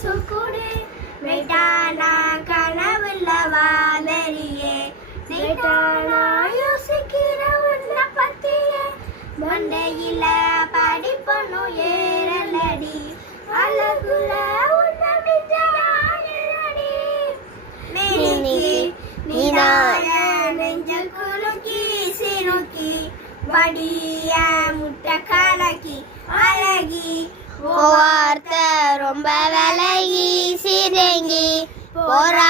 சுக்குடு மெட்டானா கனவுள்ள வாதரியே மெட்டானா யோசிக்கிற உன்னை பத்தியே மண்டையில படிப்பனும் ஏறலடி அழகுல உன்னை மிஞ்ச யாருலடி மேனிக்கு நீதான நெஞ்ச குலுக்கி சிறுக்கி வடிய முட்டை கலக்கி அழகி வார்த்தை ரொம்ப விலகி சிறங்கி போரா